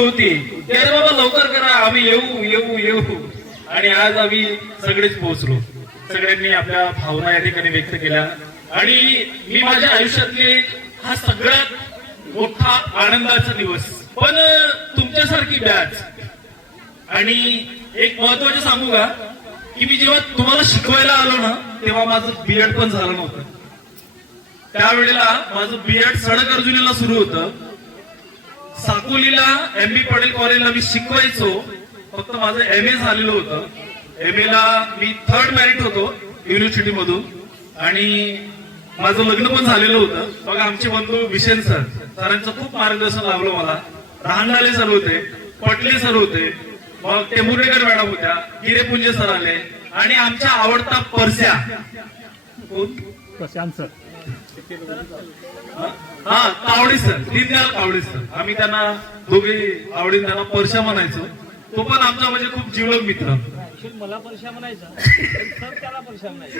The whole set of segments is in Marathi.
होती की अरे बाबा लवकर करा आम्ही येऊ येऊ येऊ. आणि आज आम्ही सगळेच पोहोचलो. सगळ्यांनी आपल्या भावना या ठिकाणी व्यक्त केल्या. आणि मी माझ्या आयुष्यातले हा सगळ्यात मोठा आनंदाचा दिवस. पण तुमच्यासारखी बॅच. आणि एक महत्वाचं सांगू का? की मी जेव्हा तुम्हाला शिकवायला आलो ना तेव्हा माझं बीएड पण झालं नव्हतं. त्यावेळेला माझं बीएड सडक अर्जुनीला सुरू होतं. साकोलीला एम बी पटेल कॉलेजला मी शिकवायचो. फक्त माझं एम ए झालेलं होतं. एम ए ला मी थर्ड मॅरिट होतो युनिव्हर्सिटी मधून. आणि माझं लग्न पण झालेलं होतं. बघा आमचे बंधू विशेन सर सरांचं खूप मार्गदर्शन लाभलं मला. राहणारे सर होते पटले सर होते. मग टेंभुर्णेकर मॅडम होत्या गिरेपुंजे सर आले. आणि आमच्या आवडता परस्या. प्रशांत सर हा कावडे सर दीनदयाल कावडे सर. आम्ही त्यांना दोघे आवडीन त्यांना परशा म्हणायचो. तो पण आमचा म्हणजे खूप जिवलग मित्र. मला परीक्षा म्हणायचा. सर त्याला परीक्षा म्हणायचा.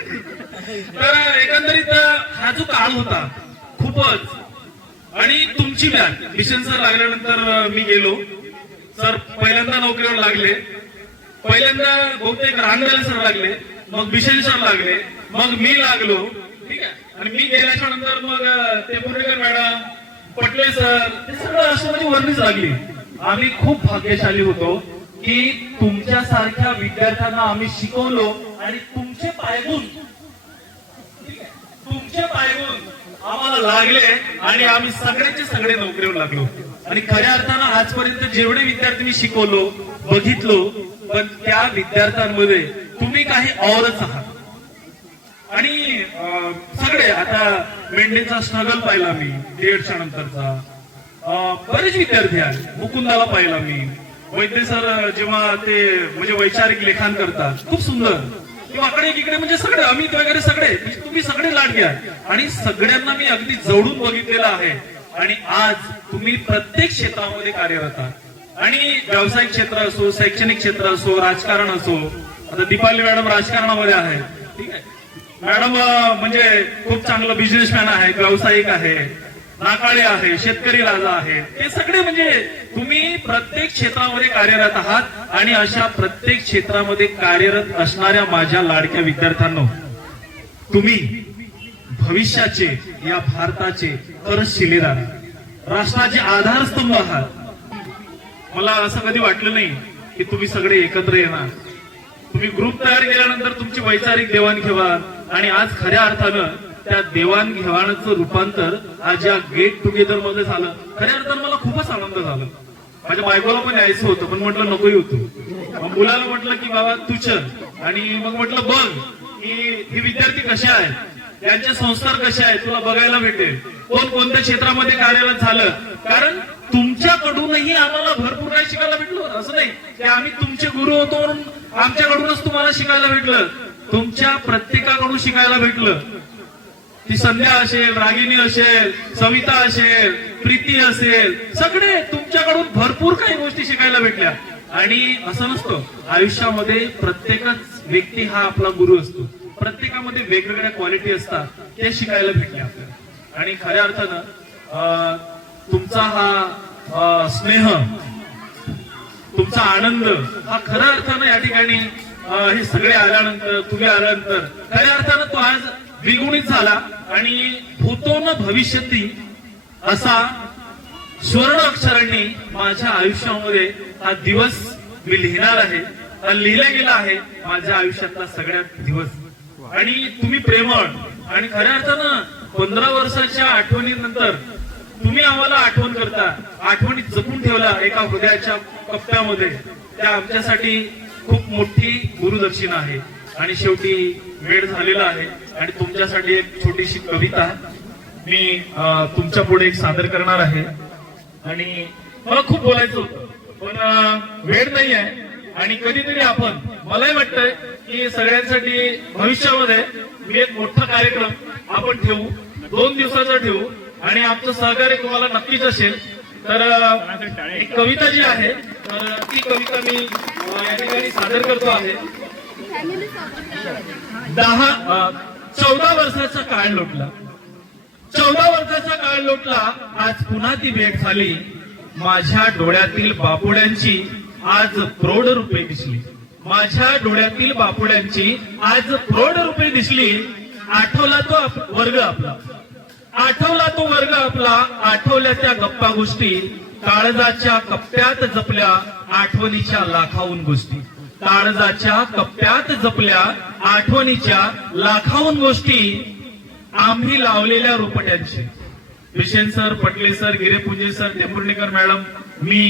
तर एकंदरीत हा जो काळ होता खूपच. आणि तुमची बॅग मिशन सर लागल्यानंतर मी गेलो. सर पहिल्यांदा नोकरीवर लागले. पहिल्यांदा बहुतेक रांगले सर लागले. मग बिशन सर लागले. मग मी लागलो. ठीक आहे. आणि मी गेल्याच्यानंतर मग ते पुणेकर मॅडम पटले सर हे सगळं राष्ट्रवादी म्हणजे वर्णीच लागली. आम्ही खूप भाग्यशाली होतो की तुमच्या सारख्या विद्यार्थ्यांना आम्ही शिकवलो आणि तुमचे पायगुण तुमचे पायगुण आम्हाला लागले आणि आम्ही सगळ्यांचे सगळे नोकरीवर लागलो. आणि खऱ्या अर्थानं आजपर्यंत जेवढे विद्यार्थी मी शिकवलो बघितलो पण त्या विद्यार्थ्यांमध्ये तुम्ही काही औरच आहात. आणि सगळे आता मेंढेचा स्ट्रगल पाहिला मी डीएडच्या नंतरचा. बरेच विद्यार्थी आहेत मुकुंदाला पाहिला मी. वैद्य सर जेव्हा ते म्हणजे वैचारिक लेखन करतात खूप सुंदर. किंवा अकडे इकडे म्हणजे सगळे अमित वगैरे सगळे म्हणजे तुम्ही सगळे लाट घ्या. आणि सगळ्यांना मी अगदी जवळून बघितलेलं आहे. आणि आज तुम्ही प्रत्येक क्षेत्रामध्ये कार्यरत आहात. आणि व्यावसायिक क्षेत्र असो शैक्षणिक क्षेत्र असो राजकारण असो आता दीपाली मॅडम राजकारणामध्ये आहे ठीक आहे? मॅडम म्हणजे खूप चांगलं बिझनेसमॅन आहे व्यावसायिक आहे नाकाळे आहे शेतकरी राजा आहे. हे सगळे म्हणजे तुम्ही प्रत्येक क्षेत्रामध्ये कार्यरत आहात आणि अशा प्रत्येक क्षेत्रामध्ये कार्यरत असणाऱ्या माझ्या लाडक्या विद्यार्थ्यांनो तुम्ही भविष्याचे या भारताचे खरंच शिलेदार राष्ट्राचे आधारस्तंभ आहात. मला असं कधी वाटलं नाही की तुम्ही सगळे एकत्र येणार. तुम्ही ग्रुप तयार केल्यानंतर तुमची वैचारिक देवाणघेवाण आणि आज खऱ्या अर्थानं त्या देवाणघेवाणाचं रूपांतर आज या गेट टुगेदरमध्ये झालं. खऱ्या अर्थानं मला खूपच आनंद झाला. माझ्या बायकोला पण यायचं होतं पण म्हटलं नकोही होतो. मग मुलाला म्हटलं की बाबा तू चल. आणि मग म्हटलं बघ की हे विद्यार्थी कसे आहेत? त्यांचे संस्कार कसे आहेत? तुला बघायला भेटेल. कोण कोणत्या क्षेत्रामध्ये कार्यरत झालं? कारण तुमच्याकडूनही आम्हाला भरपूर काही शिकायला भेटलो असं नाही की आम्ही तुमचे गुरु होतो म्हणून आमच्याकडूनच तुम्हाला शिकायला भेटलं. तुमच्या प्रत्येकाकडून शिकायला भेटलं. ती संध्या असेल रागिनी असेल सविता असेल प्रीती असेल सगळे तुमच्याकडून भरपूर काही गोष्टी शिकायला भेटल्या. आणि असं नसतं. आयुष्यामध्ये प्रत्येकच व्यक्ती हा आपला गुरु असतो. प्रत्येकामध्ये वेगवेगळ्या क्वालिटी असतात. ते शिकायला भेटल्या आपल्याला. आणि खऱ्या अर्थानं तुमचा हा स्नेह तुमचा आनंद हा खऱ्या अर्थानं या ठिकाणी हे सगळे आल्यानंतर तुम्ही आल्यानंतर खऱ्या अर्थानं तो आज द्विगुणित झाला आणि भूतो न भविष्यती असा स्वर्ण अक्षरांनी माझ्या आयुष्यामध्ये हा दिवस मी लिहिणार आहे. हा लिहिला गेला आहे माझ्या आयुष्यातला सगळ्यात दिवस. आणि तुम्ही प्रेमळ आणि खऱ्या अर्थानं पंधरा वर्षाच्या आठवणीनंतर तुम्ही आम्हाला आठवण करता. आठवणीत जपून ठेवला एका हृदयाच्या कप्प्यामध्ये. त्या आमच्यासाठी खूप मोठी गुरुदक्षिणा आहे. आणि शेवटी वेळ झालेला आहे. आणि तुमच्यासाठी एक छोटीशी कविता. मी तुमच्यापुढे एक सादर करणार आहे. आणि मला खूप बोलायचं होतं. पण वेळ नाही आहे आणि कधीतरी आपण मलाही वाटतंय की सगळ्यांसाठी भविष्यामध्ये मी एक मोठा कार्यक्रम आपण ठेवू. दोन दिवसाचा ठेवू. आणि आमचं सहकार्य तुम्हाला नक्कीच असेल. तर एक कविता जी आहे तर ती कविता मी या ठिकाणी सादर करतो आहे. दहा चौदा वर्षाचा काळ लोटला. चौदा वर्षाचा काळ लोटला. आज पुन्हा ती भेट झाली. माझ्या डोळ्यातील बापुड्यांची आज प्रौढ रूपे दिसली. माझ्या डोळ्यातील बापुड्यांची आज प्रौढ रुपये दिसली. आठवला तो आप- वर्ग आपला. आठवला तो वर्ग आपला आठवल्या त्या गप्पा गोष्टी काळजाच्या कप्प्यात जपल्या आठवणीच्या लाखाहून गोष्टी. काळजाच्या कप्प्यात जपल्या आठवणीच्या लाखाहून गोष्टी. आम्ही लावलेल्या रोपट्यांची. Vishen sir Patle sir Girepunje sir Tembhurnikar madam मी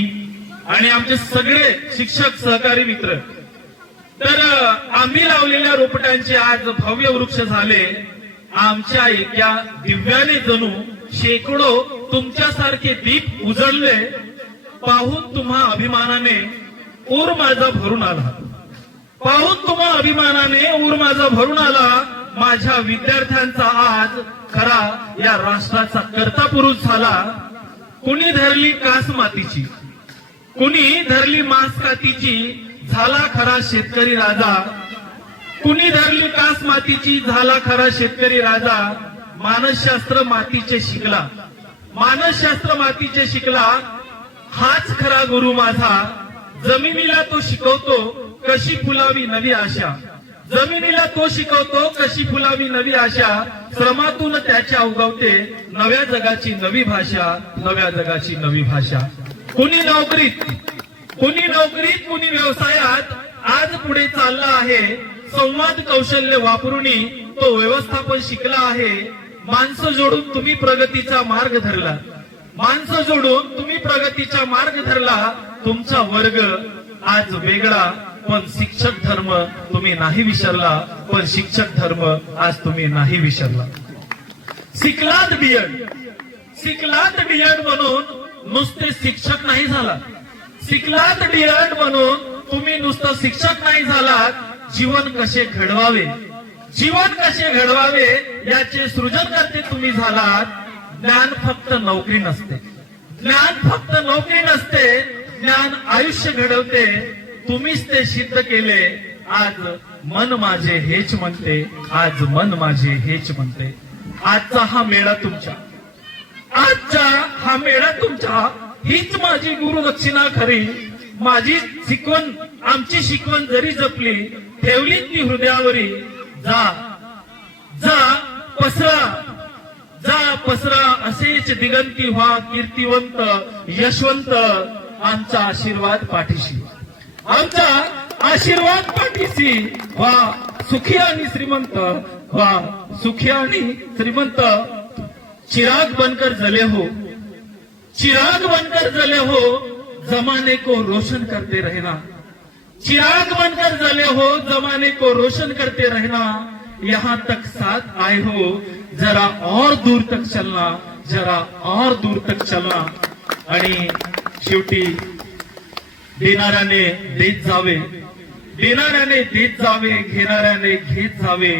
आणि आमचे सगळे शिक्षक सहकारी मित्र. तर आम्ही लावलेल्या रोपट्यांचे आज भव्य वृक्ष झाले. आमच्या या दिव्याने जणू शेकडो तुमच्यासारखे दीप उजळले पाहून तुम्हा अभिमानाने ऊर माझा भरून आला. पाहून तुम्हा अभिमानाने ऊर माझा भरून आला. माझ्या विद्यार्थ्यांचा आज खरा या राष्ट्राचा कर्ता पुरुष झाला. कुणी धरली कास मातीची? कुणी धरली मास कातीची? झाला खरा शेतकरी राजा. कुणी धरली कास मातीची झाला खरा शेतकरी राजा. मानसशास्त्र मातीचे शिकला. मानसशास्त्र मातीचे शिकला हाच खरा गुरु माझा. जमिनीला तो शिकवतो कशी फुलावी नवी आशा. जमिनीला तो शिकवतो कशी फुलावी नवी आशा. श्रमातून त्याच्या उगवते नव्या जगाची नवी भाषा नव्या जगाची नवी भाषा. कुणी नोकरीत कुणी नोकरीत कुणी व्यवसायात आज पुढे चालला आहे. संवाद कौशल्य वापरून तो व्यवस्थापन शिकला आहे. माणसं जोडून तुम्ही प्रगतीचा मार्ग धरला. माणसं जोडून तुम्ही प्रगतीचा मार्ग धरला तुमचा वर्ग आज वेगळा पण शिक्षक धर्म तुम्ही नाही विसरला पण शिक्षक धर्म आज तुम्ही नाही विसरला. शिकलात बियड शिकलात बियड म्हणून नुसते शिक्षक नाही झाला. शिकलात डीएड म्हणून तुम्ही नुसतं शिक्षक नाही झालात जीवन कसे घडवावे? जीवन कसे घडवावे याचे सृजन करते तुम्ही झालात. ज्ञान फक्त नोकरी नसते. ज्ञान फक्त नोकरी नसते ज्ञान आयुष्य घडवते. तुम्हीच ते सिद्ध केले. आज मन माझे हेच म्हणते. आज मन माझे हेच म्हणते. आजचा हा मेळा तुमचा आजचा हा मेळा तुमचा हीच माझी गुरुदक्षिणा खरी. माझी शिकवण आमची शिकवण जरी जपली ठेवली मी हृदयावरी. जा जा पसरा. जा पसरा असेच दिगंती व्हा कीर्तिवंत यशवंत आमचा आशीर्वाद पाठीशी. आमचा आशीर्वाद पाठीशी वा सुखी आणि श्रीमंत. वा सुखी आणि श्रीमंत. चिराग बनकर जले हो. चिराग बनकर जले हो. जमाने को रोशन करते रहना। चिराग बनकर जले हो जमाने को रोशन करते रहना। यहाँ तक साथ आए हो जरा और दूर तक चलना जरा और दूर तक चलना। आणि शेवटी देणाऱ्याने देत जावे। देणाऱ्याने देत जावे घेणाऱ्याने घेत जावे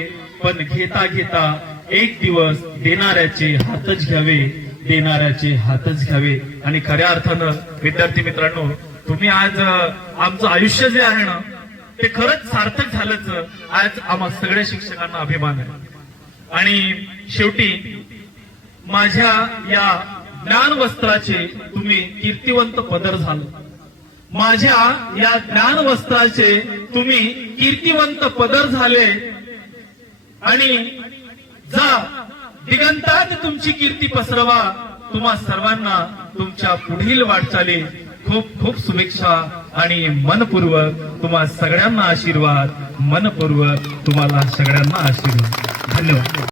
पण घेता घेता एक दिवस देणाऱ्याचे हातच घ्यावे. देणाऱ्याचे हातच घ्यावे. आणि खऱ्या अर्थानं विद्यार्थी मित्रांनो तुम्ही आज आमचं आयुष्य जे आहे ना ते खरंच सार्थक झालंच. आज आम्हा सगळ्या शिक्षकांना अभिमान आहे. आणि शेवटी माझ्या या ज्ञान वस्त्राचे तुम्ही कीर्तिवंत पदर झालं. माझ्या या ज्ञान वस्त्राचे तुम्ही कीर्तिवंत पदर झाले. आणि जा दिगंतात तुमची कीर्ती पसरवा. तुम्हा सर्वांना तुमच्या पुढील वाटचाली खूप खूप शुभेच्छा आणि मनपूर्वक तुम्हा सगळ्यांना आशीर्वाद. मनपूर्वक तुम्हाला सगळ्यांना आशीर्वाद. धन्यवाद.